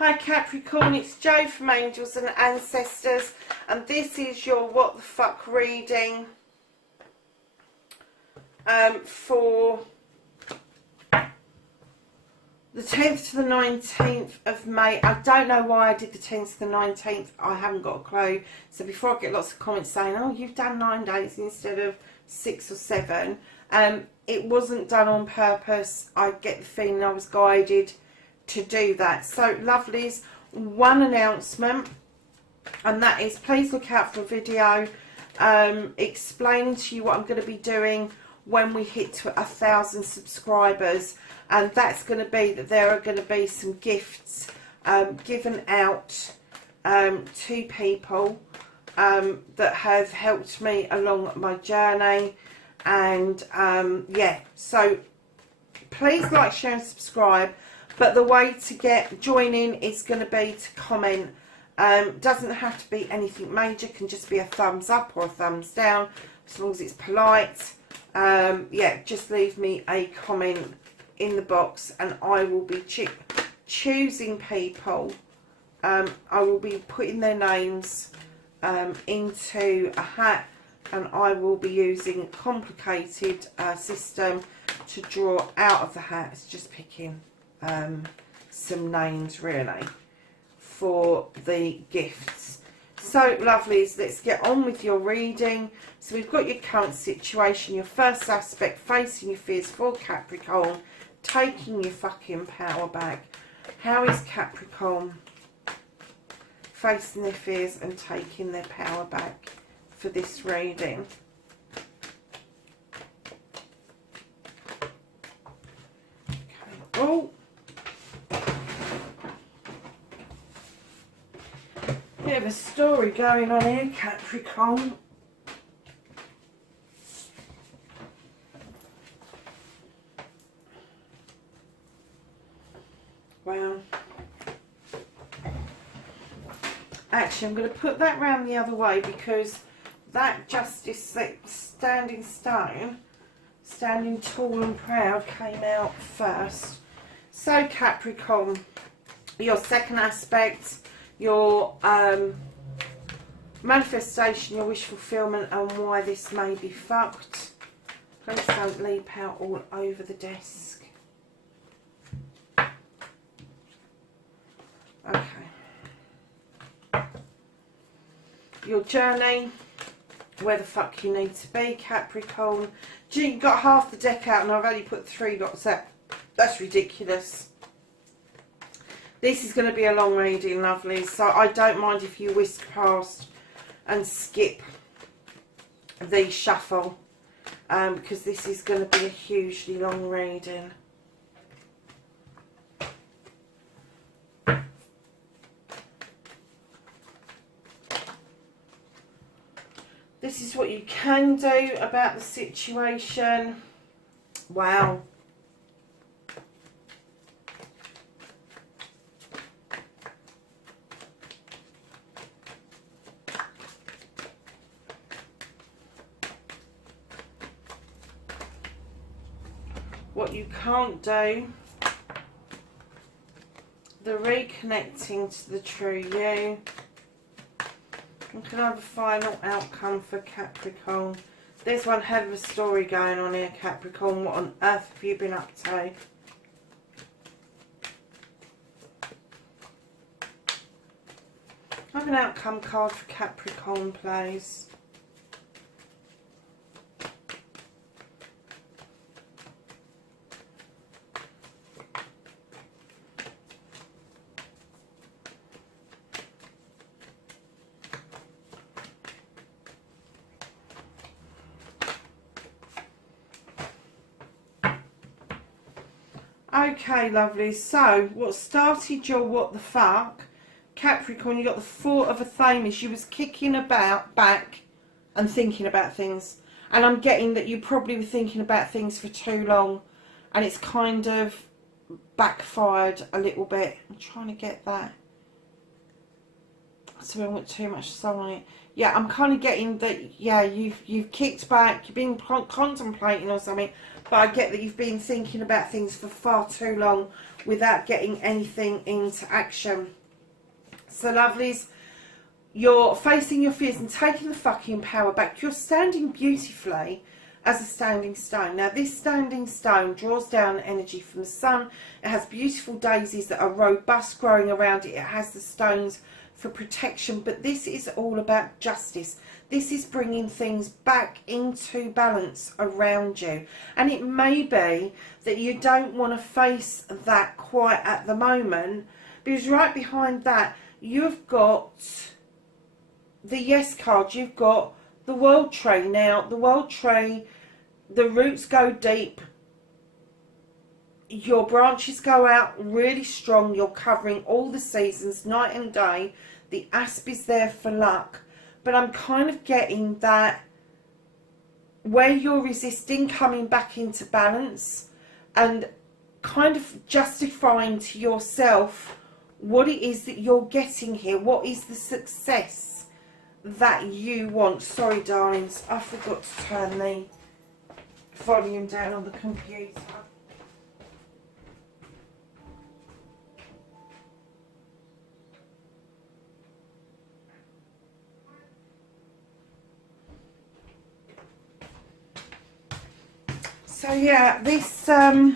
Hi Capricorn, it's Jo from Angels and Ancestors, and this is your What the Fuck reading for the 10th to the 19th of May. I don't know why I did the 10th to the 19th. I haven't got a clue. So before I get lots of comments saying, oh, you've done 9 days instead of 6 or 7. It wasn't done on purpose. I get the feeling I was guided to do that. So lovelies, one announcement, and that is please look out for a video explaining to you what I'm going to be doing when we hit to 1,000 subscribers, and that's going to be that there are going to be some gifts given out to people that have helped me along my journey. And yeah, so please like, share and subscribe. But the way to join in is going to be to comment. Doesn't have to be anything major, can just be a thumbs up or a thumbs down, as long as it's polite. Yeah, just leave me a comment in the box and I will be choosing people. I will be putting their names into a hat, and I will be using a complicated system to draw out of the hat. It's just picking some names really for the gifts. So lovelies, let's get on with your reading. So we've got your current situation, your first aspect, facing your fears for Capricorn, taking your fucking power back. How is Capricorn facing their fears and taking their power back for this reading? Okay. Oh, bit of a story going on here, Capricorn. Wow. Actually, I'm going to put that round the other way because that Justice standing stone, standing tall and proud, came out first. So Capricorn, your second aspect, your manifestation, your wish fulfillment, and why this may be fucked. Please don't leap out all over the desk. Okay. Your journey, where the fuck you need to be, Capricorn. Gee, you got half the deck out and I've only put 3 dots out. That's ridiculous. This is going to be a long reading, lovely, so I don't mind if you whisk past and skip the shuffle, because this is going to be a hugely long reading. This is what you can do about the situation. Wow. What you can't do, the reconnecting to the true you. And can I have a final outcome for Capricorn? There's one hell of a story going on here, Capricorn. What on earth have you been up to? Have an outcome card for Capricorn, please. Okay, lovely. So, what started your what the fuck, Capricorn, you got the 4 of a thymus. You was kicking about back and thinking about things. And I'm getting that you probably were thinking about things for too long. And it's kind of backfired a little bit. I'm trying to get that. So I don't want too much sun on it. Yeah, I'm kind of getting that, yeah, you've kicked back, you've been contemplating or something, but I get that you've been thinking about things for far too long, without getting anything into action. So lovelies, you're facing your fears and taking the fucking power back. You're standing beautifully as a standing stone. Now this standing stone draws down energy from the sun. It has beautiful daisies that are robust growing around it. It has the stones for protection, but this is all about justice. This is bringing things back into balance around you. And it may be that you don't want to face that quite at the moment, because right behind that you've got the Yes card. You've got the World Tree. Now the World Tree, the roots go deep, your branches go out really strong, you're covering all the seasons, night and day. The asp is there for luck, but I'm kind of getting that where you're resisting coming back into balance and kind of justifying to yourself what it is that you're getting here. What is the success that you want? Sorry darlings, I forgot to turn the volume down on the computer. So yeah, this I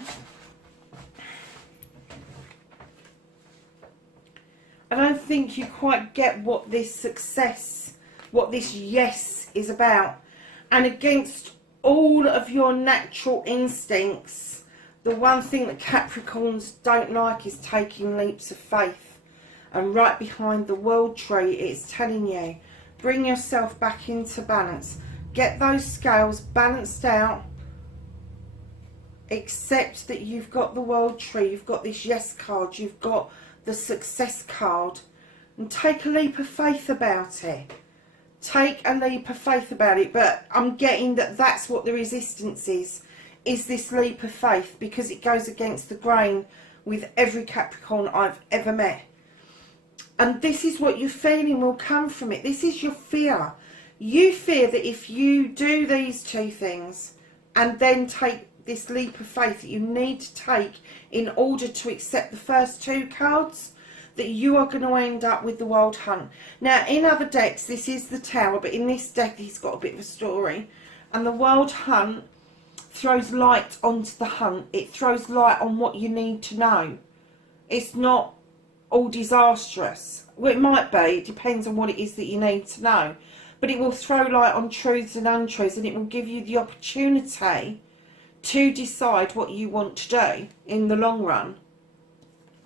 don't think you quite get what this success, what this yes is about. And against all of your natural instincts, the one thing that Capricorns don't like is taking leaps of faith. And right behind the World Tree, it's telling you, bring yourself back into balance. Get those scales balanced out. Accept that you've got the World Tree, you've got this yes card, you've got the success card, and take a leap of faith about it. Take a leap of faith about it. But I'm getting that that's what the resistance is this leap of faith, because it goes against the grain with every Capricorn I've ever met. And this is what you're feeling will come from it. This is your fear. You fear that if you do these two things and then take this leap of faith that you need to take in order to accept the first two cards, that you are going to end up with the Wild Hunt. Now in other decks this is the Tower, but in this deck he's got a bit of a story, and the Wild Hunt throws light onto the hunt. It throws light on what you need to know. It's not all disastrous. Well, it might be, it depends on what it is that you need to know, but it will throw light on truths and untruths, and it will give you the opportunity to decide what you want to do in the long run.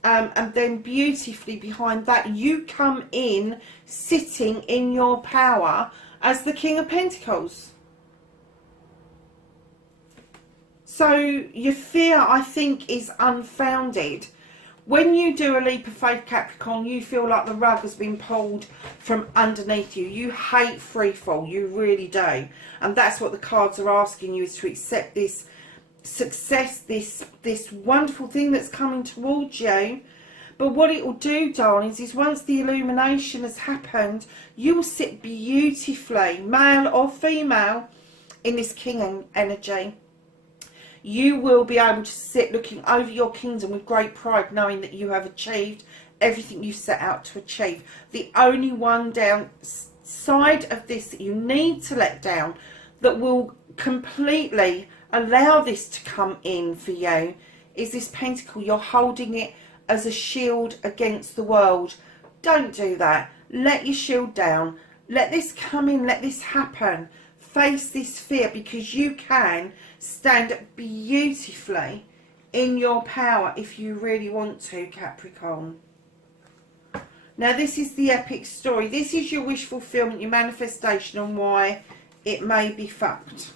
And then beautifully behind that you come in sitting in your power as the King of Pentacles. So your fear, I think, is unfounded. When you do a leap of faith, Capricorn, you feel like the rug has been pulled from underneath you. You hate free fall, you really do. And that's what the cards are asking you, is to accept this success, this wonderful thing that's coming towards you. But what it will do, darlings, is once the illumination has happened, you will sit beautifully, male or female, in this king energy. You will be able to sit looking over your kingdom with great pride, knowing that you have achieved everything you set out to achieve. The only one downside of this that you need to let down, that will completely allow this to come in for you, is this pentacle. You're holding it as a shield against the world. Don't do that. Let your shield down. Let this come in. Let this happen. Face this fear, because you can stand beautifully in your power if you really want to, Capricorn. Now this is the epic story. This is your wish fulfillment, your manifestation, and why it may be fucked.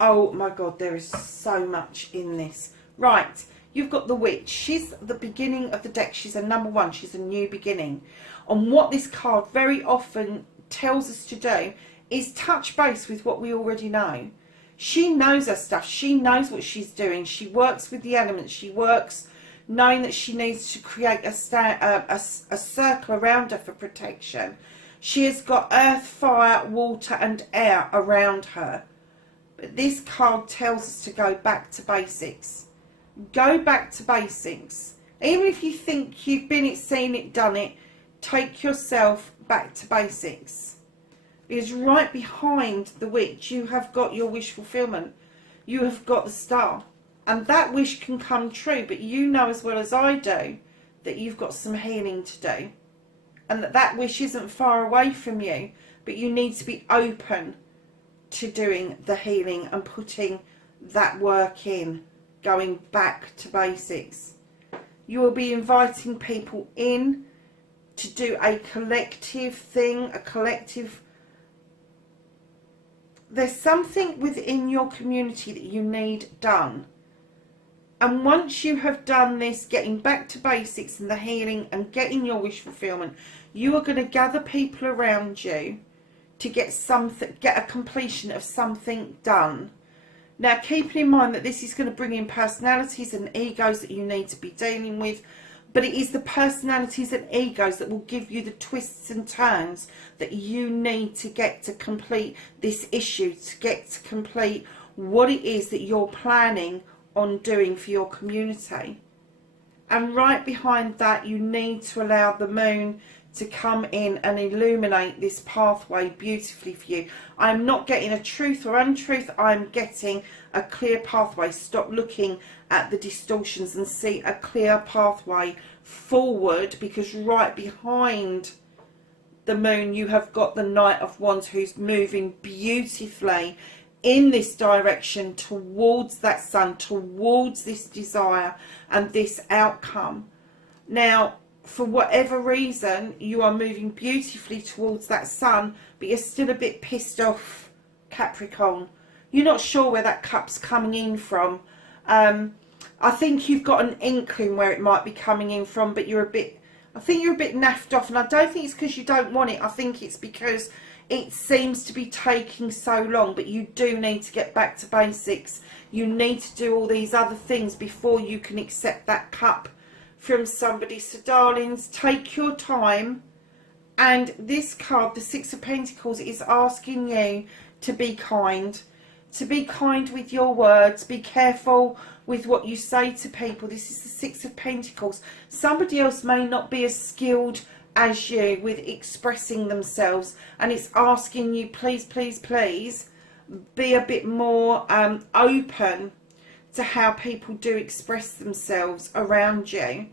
Oh my God, there is so much in this. Right, you've got the Witch. She's the beginning of the deck. She's a number one. She's a new beginning. And what this card very often tells us to do is touch base with what we already know. She knows her stuff. She knows what she's doing. She works with the elements. She works knowing that she needs to create a circle around her for protection. She has got earth, fire, water and air around her. But this card tells us to go back to basics. Go back to basics. Even if you think you've been it, seen it, done it, take yourself back to basics. Because right behind the witch, you have got your wish fulfillment. You have got the star. And that wish can come true, but you know as well as I do that you've got some healing to do. And that wish isn't far away from you, but you need to be open to doing the healing and putting that work in, going back to basics. You will be inviting people in to do a collective thing, a collective... There's something within your community that you need done. And once you have done this, getting back to basics and the healing and getting your wish fulfillment, you are going to gather people around you to get something, get a completion of something done. Now, keeping in mind that this is going to bring in personalities and egos that you need to be dealing with, but it is the personalities and egos that will give you the twists and turns that you need to get to complete this issue, to get to complete what it is that you're planning on doing for your community. And right behind that, you need to allow the moon to come in and illuminate this pathway beautifully for you. I'm not getting a truth or untruth, I'm getting a clear pathway. Stop looking at the distortions and see a clear pathway forward, because right behind the moon you have got the Knight of Wands, who's moving beautifully in this direction towards that sun, towards this desire and this outcome. Now, for whatever reason, you are moving beautifully towards that sun, but you're still a bit pissed off, Capricorn. You're not sure where that cup's coming in from. I think you've got an inkling where it might be coming in from, but you're a bit... I think you're a bit naffed off, and I don't think it's because you don't want it. I think it's because it seems to be taking so long, but you do need to get back to basics. You need to do all these other things before you can accept that cup from somebody. So darlings, take your time. And this card, the Six of Pentacles, is asking you to be kind. To be kind with your words. Be careful with what you say to people. This is the Six of Pentacles. Somebody else may not be as skilled as you with expressing themselves, and it's asking you, please, please, please be a bit more open to how people do express themselves around you,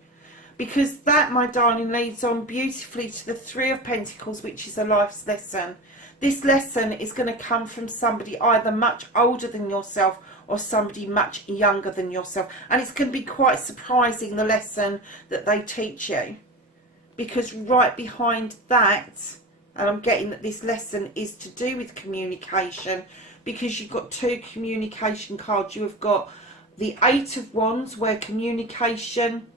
because that, my darling, leads on beautifully to the Three of Pentacles, which is a life's lesson. This lesson is going to come from somebody either much older than yourself or somebody much younger than yourself, and it's going to be quite surprising, the lesson that they teach you. Because right behind that, and I'm getting that this lesson is to do with communication, because you've got two communication cards. You have got the Eight of Wands, where communication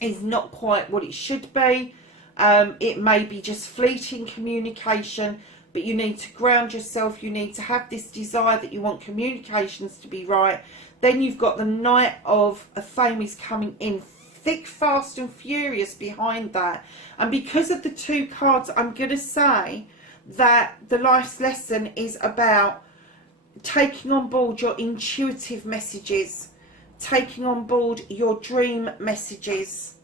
is not quite what it should be. It may be just fleeting communication, but you need to ground yourself. You need to have this desire that you want communications to be right. Then you've got the Knight of Fame coming in thick, fast and furious behind that. And because of the two cards, I'm going to say that the life's lesson is about taking on board your intuitive messages, taking on board your dream messages,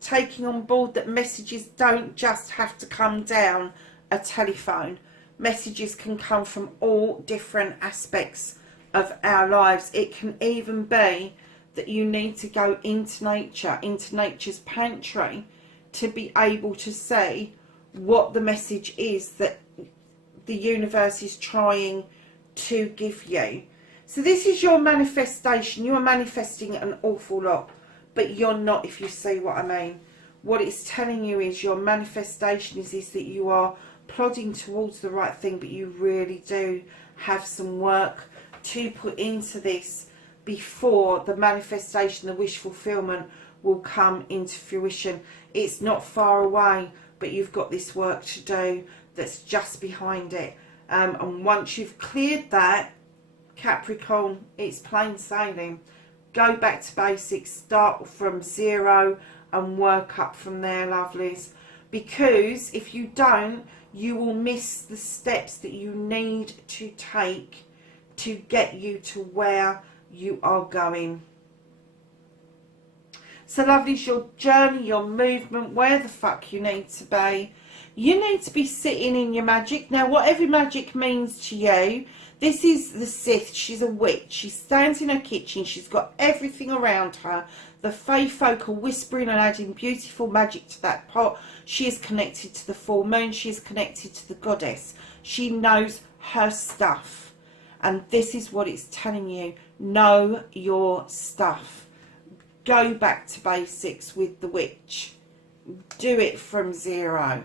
taking on board that messages don't just have to come down a telephone. Messages can come from all different aspects of our lives. It can even be that you need to go into nature, into nature's pantry, to be able to see what the message is that the universe is trying to give you. So this is your manifestation. You are manifesting an awful lot, but you're not, if you see what I mean. What it's telling you is your manifestation is that you are plodding towards the right thing, but you really do have some work to put into this before the manifestation, the wish fulfillment, will come into fruition. It's not far away, but you've got this work to do that's just behind it. And once you've cleared that, Capricorn, it's plain sailing. Go back to basics, start from zero and work up from there, lovelies. Because if you don't, you will miss the steps that you need to take to get you to where you are going. So lovelies, your journey, your movement, where the fuck you need to be. You need to be sitting in your magic. Now, whatever magic means to you, this is the Sith. She's a witch. She stands in her kitchen. She's got everything around her. The fae folk are whispering and adding beautiful magic to that pot. She is connected to the full moon. She is connected to the goddess. She knows her stuff. And this is what it's telling you. Know your stuff. Go back to basics with the witch. Do it from zero.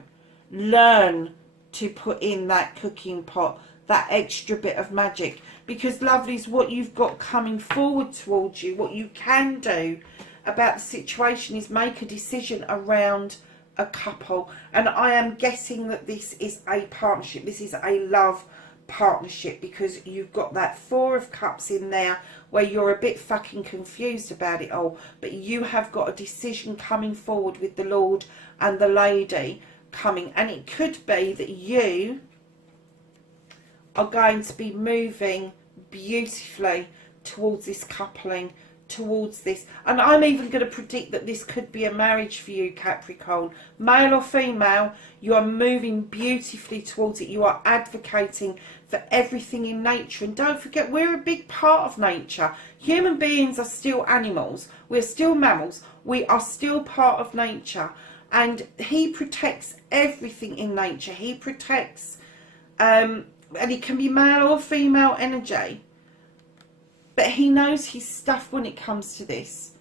Learn to put in that cooking pot, that extra bit of magic. Because, lovelies, what you've got coming forward towards you, what you can do about the situation is make a decision around a couple. And I am guessing that this is a partnership. This is a love partnership, because you've got that Four of Cups in there where you're a bit fucking confused about it all. But you have got a decision coming forward with the Lord and the Lady coming. And it could be that you are going to be moving beautifully towards this coupling, towards this. And I'm even going to predict that this could be a marriage for you, Capricorn. Male or female, you are moving beautifully towards it. You are advocating for everything in nature. And don't forget, we're a big part of nature. Human beings are still animals. We're still mammals. We are still part of nature. And he protects everything in nature. He protects, and it can be male or female energy. But he knows his stuff when it comes to this.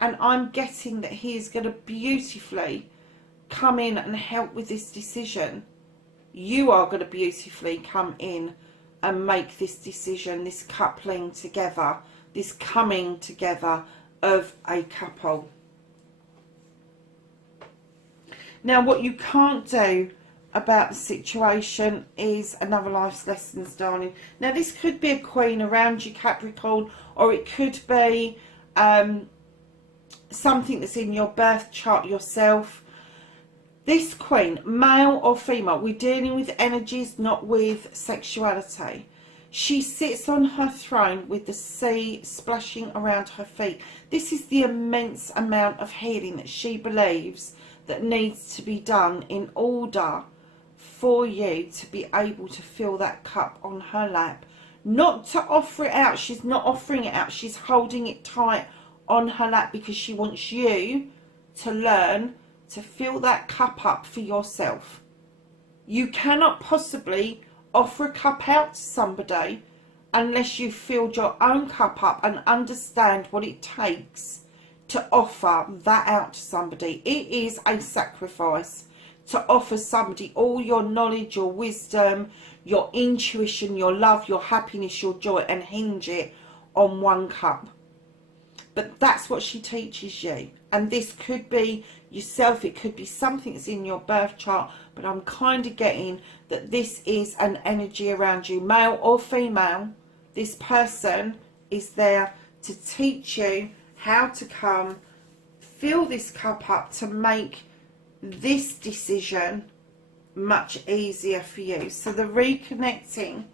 And I'm getting that he is going to beautifully come in and help with this decision. You are going to beautifully come in and make this decision, this coupling together, this coming together of a couple. Now, what you can't do about the situation is another life's lessons, darling. Now, this could be a queen around you, Capricorn, or it could be something that's in your birth chart yourself. This queen, male or female, we're dealing with energies, not with sexuality. She sits on her throne with the sea splashing around her feet. This is the immense amount of healing that she believes that needs to be done in order for you to be able to fill that cup on her lap. Not to offer it out. She's not offering it out. She's holding it tight on her lap because she wants you to learn to fill that cup up for yourself. You cannot possibly offer a cup out to somebody unless you've filled your own cup up and understand what it takes to offer that out to somebody. It is a sacrifice to offer somebody all your knowledge, your wisdom, your intuition, your love, your happiness, your joy, and hinge it on one cup. But that's what she teaches you. And this could be yourself, it could be something that's in your birth chart, but I'm kind of getting that this is an energy around you, male or female. This person is there to teach you how to come fill this cup up to make this decision much easier for you. So the reconnecting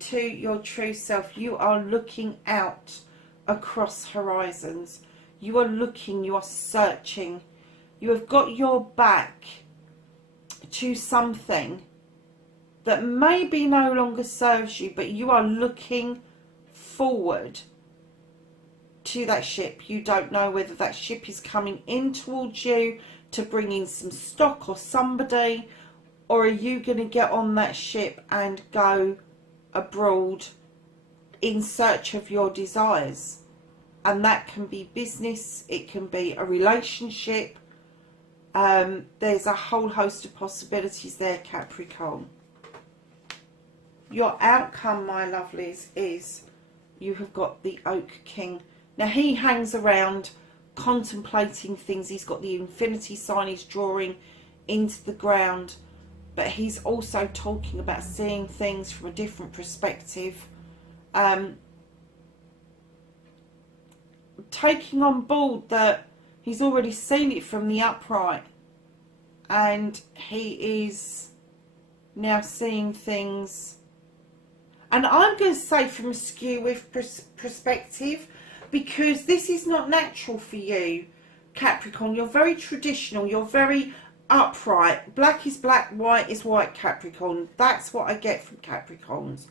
to your true self, you are looking out across horizons. You are looking, you are searching. You have got your back to something that maybe no longer serves you, but you are looking forward to that ship. You don't know whether that ship is coming in towards you to bring in some stock or somebody, or are you going to get on that ship and go abroad in search of your desires? And that can be business, it can be a relationship. There's a whole host of possibilities there, Capricorn. Your outcome, my lovelies, is you have got the Oak King. Now, he hangs around contemplating things. He's got the infinity sign, he's drawing into the ground, but he's also talking about seeing things from a different perspective. Taking on board that he's already seen it from the upright, and he is now seeing things, and I'm going to say from a skew with perspective, because this is not natural for you, Capricorn, you're very traditional, you're very upright. Black is black, white is white, Capricorn. That's what I get from Capricorns.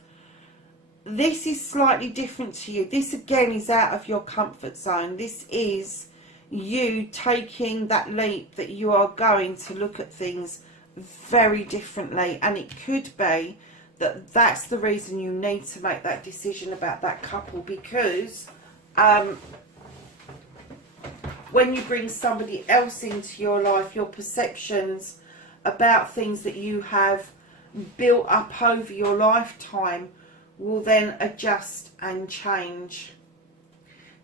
This is slightly different to you. This again is out of your comfort zone. This is you taking that leap that you are going to look at things very differently, and it could be that that's the reason you need to make that decision about that couple, because when you bring somebody else into your life, your perceptions about things that you have built up over your lifetime will then adjust and change.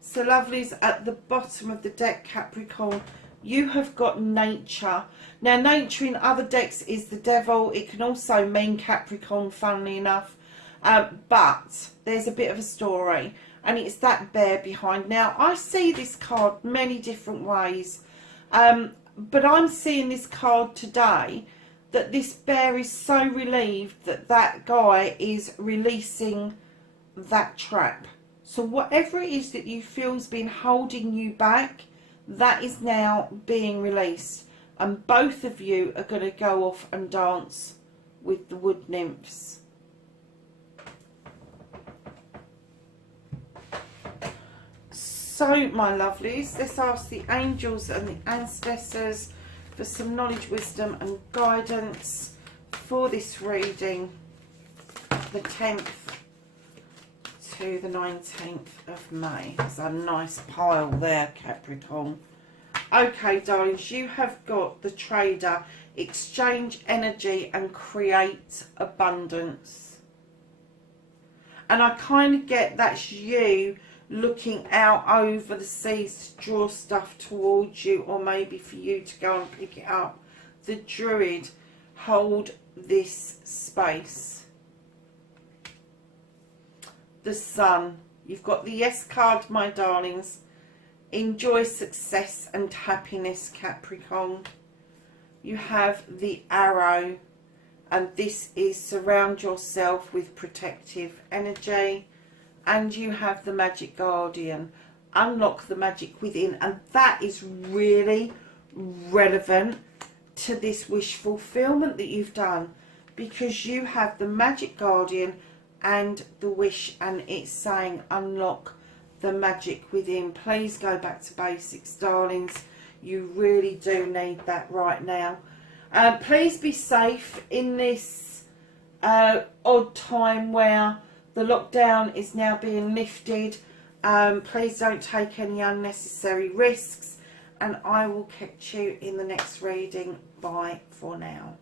So lovelies, at the bottom of the deck, Capricorn, you have got nature. Now, nature in other decks is the devil. It can also mean Capricorn, funnily enough. But there's a bit of a story, and it's that bear behind. Now, I see this card many different ways. But I'm seeing this card today that this bear is so relieved that that guy is releasing that trap. So whatever it is that you feel has been holding you back, that is now being released, and both of you are going to go off and dance with the wood nymphs. So my lovelies, let's ask the angels and the ancestors for some knowledge, wisdom and guidance for this reading, the 10th to the 19th of May. There's a nice pile there, Capricorn. Okay, darlings, you have got the trader, exchange energy and create abundance. And I kind of get that's you looking out over the seas to draw stuff towards you, or maybe for you to go and pick it up. The druid, hold this space. The sun, you've got the yes card, my darlings. Enjoy success and happiness, Capricorn. You have the arrow, and this is surround yourself with protective energy. And you have the magic guardian, unlock the magic within, and that is really relevant to this wish fulfillment that you've done, because you have the magic guardian and the wish, and it's saying unlock the magic within. Please go back to basics, darlings. You really do need that right now. Please be safe in this odd time where the lockdown is now being lifted. Please don't take any unnecessary risks, and I will catch you in the next reading. Bye for now.